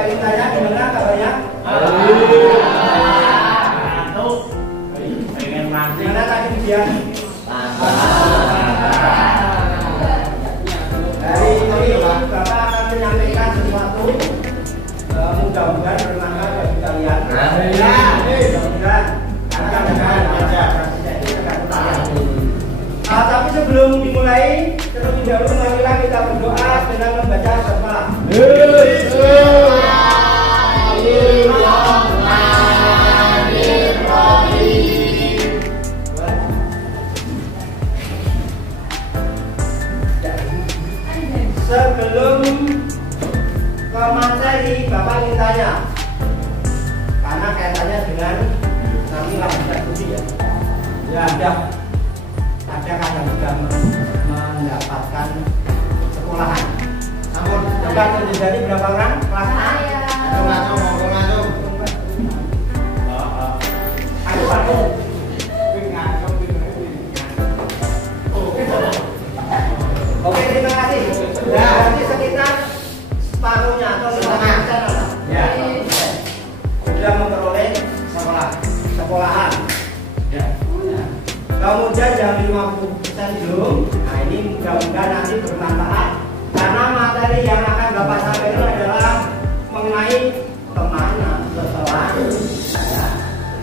Bapak ingin tanya gimana kabarnya? Pengen mancing. Gimana tadi ujian? Hari ini Bapak akan menyampaikan sesuatu mudah-mudahan bermanfaat bagi kalian. Mudah-mudahan tapi sebelum dimulai, terlebih dahulu marilah kita berdoa dengan membaca basmalah. Sebelum ke materi, Bapak ingin tanya, karena kaitannya dengan nanti lanjutan studi ya. Ya ada kadang juga mendapatkan sekolahan. Namun coba terjadi berapa orang kelas A? Oke, terima kasih. Berarti sekitar separuhnya atau 5% ya. Sudah memperoleh sekolahan. Ya. Kemudian yang 50% belum. Nah ini mudah-mudahan nanti bermanfaat karena materi yang akan Bapak sampaikan adalah mengenai kemana setelah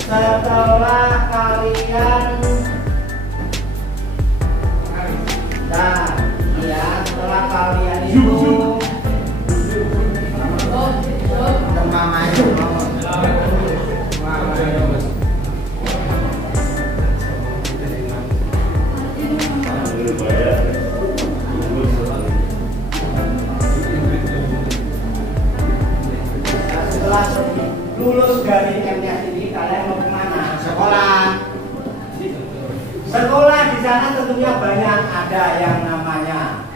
kalian setelah kalian itu setelah lulus dari MTS ini kalian mau kemana? Sekolah di sana tentunya banyak, ada yang namanya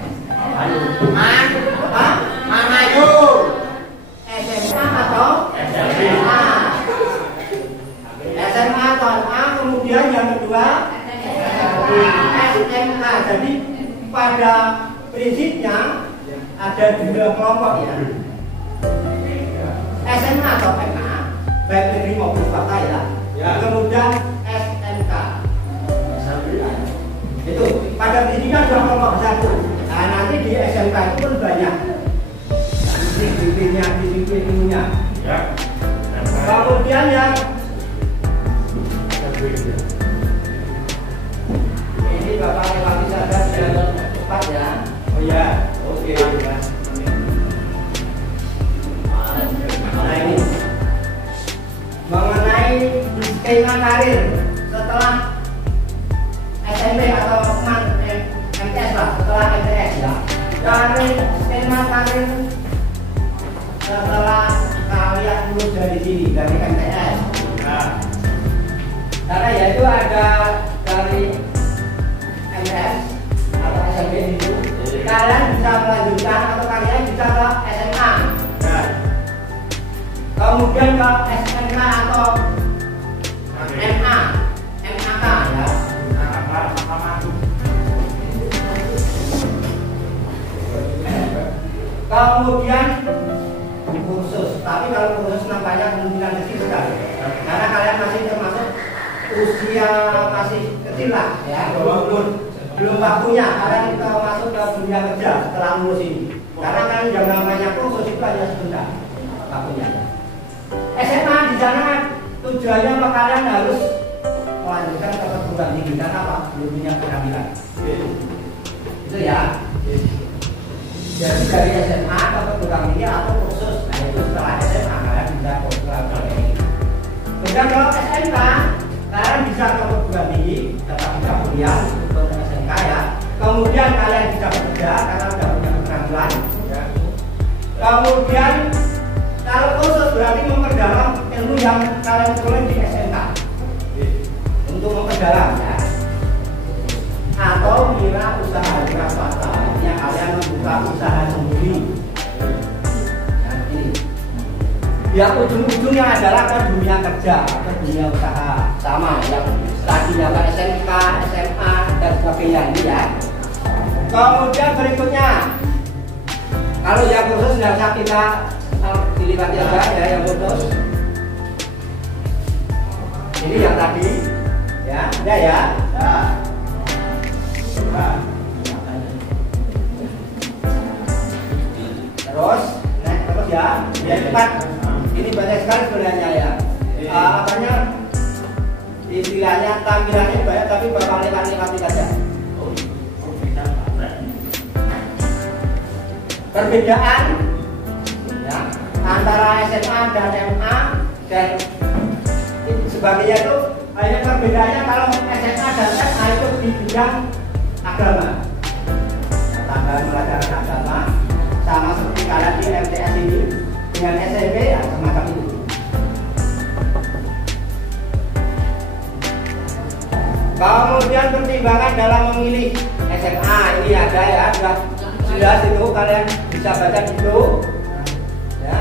SMA atau SMA. SMA atau A, kemudian yang kedua SMA. Jadi pada prinsipnya ada 2 kelompok ya. SMA atau MA, baik negeri maupun swasta ya. Kemudian SMK. Itu pada prinsipnya 2 kelompok satu. Nah nanti di SMK itu pun banyak disiplin ilmunya. Kemudian yang ini Bapak lewati saja sudah cepat ya. Oh ya, oke. Nah ini mengenai skema karir setelah SMP atau MTS lah, setelah MTS ya. Skema karir setelah kalian lulus dari sini, dari MTS. Karena yaitu ada dari MTS atau SMP itu, kalian bisa melanjutkan atau kalian bisa ke SMA. Kemudian ke SMK atau MA, MAK ya. Kemudian kursus, tapi kalau kursus nampaknya kemungkinan kecil sekali karena kalian masih termasuk usia masih kecil lah ya, belum waktunya kalian kita masuk ke dunia kerja setelah lulus ini, karena kan yang namanya kursus itu hanya sebentar waktunya. SMA di sana tujuannya kalian harus melanjutkan ke perguruan tinggi karena apa? Belum punya keterampilan. Itu ya. Jadi dari SMA ke perguruan tinggi atau kursus, nah itu setelah SMA kalian bisa ke perguruan tinggi. Kemudian kalau SMK kalian bisa ke perguruan tinggi, tetap bisa kuliah untuk SMK ya. Kemudian kalian bisa bekerja karena sudah punya keterampilan. Kemudian kalau kursus berarti memperdalam ilmu yang kalian peroleh di SMK untuk memperdalam ya. Atau wira usaha swasta yang kalian membuka usaha sendiri. Nah, ini. Ya ujung-ujungnya adalah ke dunia kerja, ke dunia usaha sama yang tadinya ke SMK, SMA dan sebagainya ini ya. Kemudian berikutnya, kalau yang kursus tidak usah kita dilipat aja ya yang putus. Ini yang tadi ya, udah ya. Terus ya, ya cepat. Ini banyak sekali sebenarnya ya. Apanya istilahnya tampilannya banyak tapi bakal lipat-lipat saja. Perbedaan ya, antara SMA dan MA dan sebagainya itu hanya perbedaannya kalau SMA dan MA itu di bidang agama, tambahan pelajaran agama, sama seperti kalian di MTS ini dengan SMP ya semacam itu. Kemudian pertimbangan dalam memilih SMA ini ada ya, sudah jelas itu kalian bisa baca di situ ya.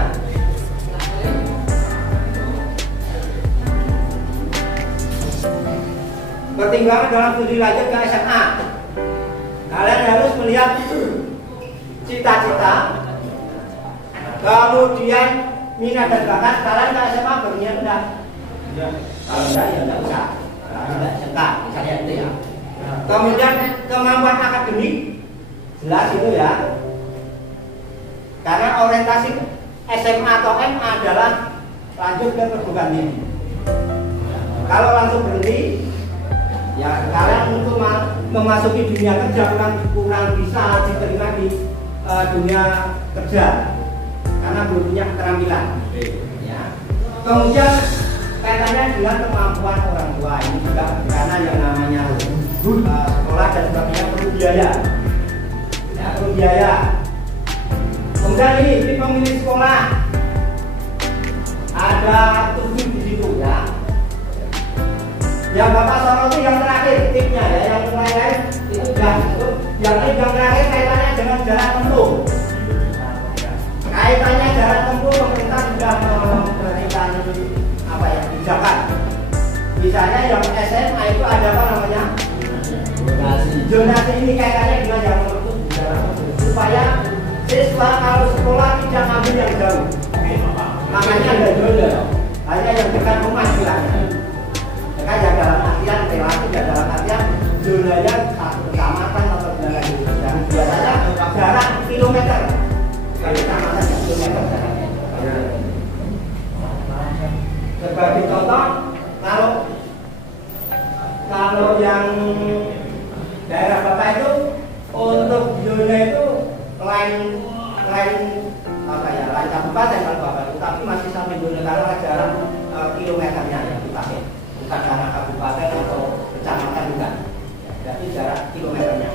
Pertimbangan dalam studi lanjut ke SMA, kalian harus melihat cita-cita, kemudian minat dan bakat. Kalian ke SMA berniat enggak? Kalau enggak ya enggak usah. Enggak enggak, misalnya itu ya. Kemudian kemampuan akademik jelas itu ya. Karena orientasi SMA atau MA adalah lanjut ke perguruan tinggi. Kalau langsung berhenti, ya kalian untuk memasuki dunia kerja kurang bisa diterima di dunia kerja karena belum punya keterampilan. Ya. Kemudian kaitannya dengan kemampuan orang tua ini juga karena yang namanya sekolah dan sebagainya perlu biaya. Ya, perlu biaya. Kemudian ini pemilih sekolah ada 7 di situ ya. Yang Bapak soroti yang terakhir tipnya ya, yang lain itu sudah cukup. Yang terakhir kaitannya dengan jarak tempuh. Kaitannya jarak tempuh pemerintah sudah memberikan apa ya kebijakan. Misalnya yang SMA itu ada apa namanya? Zonasi ini kaitannya dengan yang menutup jarak tempuh supaya siswa kalau sekolah tidak ambil yang jauh. Makanya ada zona, hanya yang dekat rumah bilangnya. Yang dalam artian relatif dan dalam artian zonanya satu kecamatan atau daerah itu dan biasanya jarak kilometer kalau kecamatan ya kilometer jaraknya. Sebagai contoh kalau yang daerah Bapak itu untuk zona itu lain apa ya lain kabupaten kalau Bapak itu tapi masih sampai zona kalau jarak kilometernya yang dipakai. Bukan jarak kabupaten atau kecamatan juga, jadi jarak kilometernya.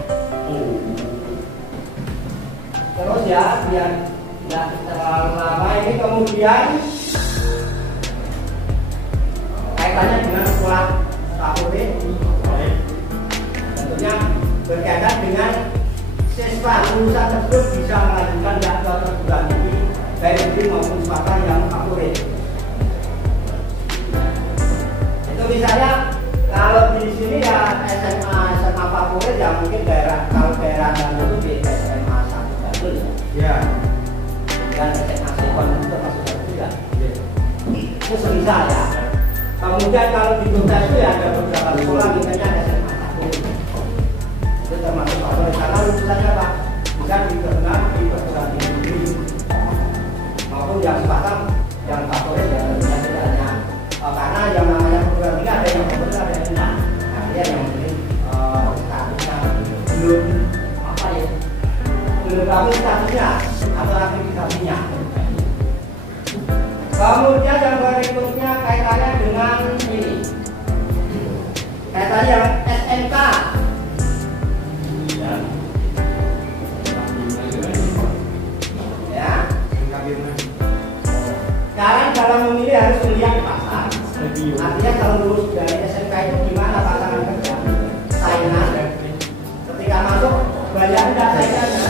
Terus ya biar tidak terlalu lama ini kemudian kaitannya dengan sekolah favorit, tentunya berkaitan dengan siswa lulusan tersebut bisa melanjutkan ke perguruan tinggi baik negeri maupun swasta yang favorit. Misalnya kalau di sini ya SMA favorit ya mungkin daerah kalau daerah Bantul itu di SMA 1 Bantul ya. Dan SMA Sekon itu termasuk juga. Itu semisal ya. Kemudian kalau di Jogja itu ya ada beberapa sekolah misalnya ada SMA 1. Itu termasuk favorit karena lulusannya apa? Bisa dikenal di perguruan tinggi maupun yang swasta yang favorit ya tentunya tidak hanya karena yang namanya perguruan tinggi ada yang favorit ada yang enggak. Artinya yang mungkin statusnya belum apa ya belum tahu statusnya atau akreditasinya. Kemudian yang berikutnya kaitannya dengan ini kaitannya yang SMK ya. Kalian dalam memilih harus melihat pasar. Artinya kalau lulus dari SMK itu gimana pasangan kerja, saingan, ketika masuk banyak tidak saingannya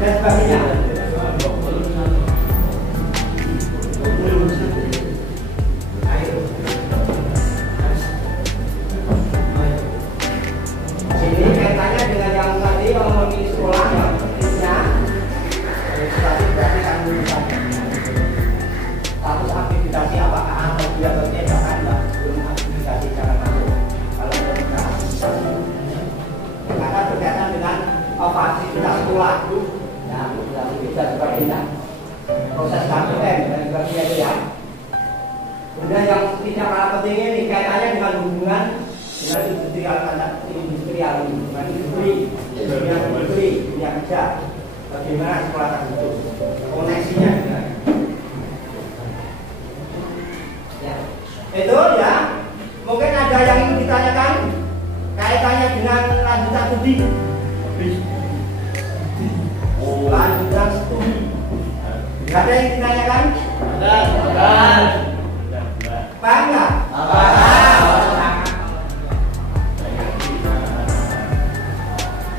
dan sebagainya. Sini kaitannya dengan yang tadi memilih sekolah yang pentingnya fasilitas sekolah ya, bisa sebagainya proses KPM dan sebagainya itu ya. Kemudian yang tidak kalah penting ini kaitannya dengan hubungan dengan industrial, dengan industri, dunia kerja. Bagaimana sekolah tersebut, koneksinya dengan ya. Itu ya, mungkin ada yang ingin ditanyakan kaitannya dengan lanjutan studi. Lanjutan studi. Ada yang ditanyakan? Paham nggak?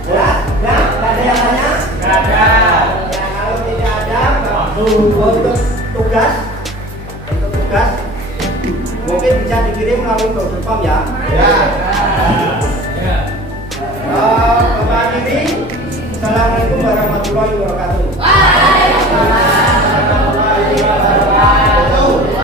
Jelas? Ya? Nggak ada yang tanya? Nggak ada. Ya, kalau tidak ada, untuk tugas mungkin bisa dikirim melalui Google Form ya.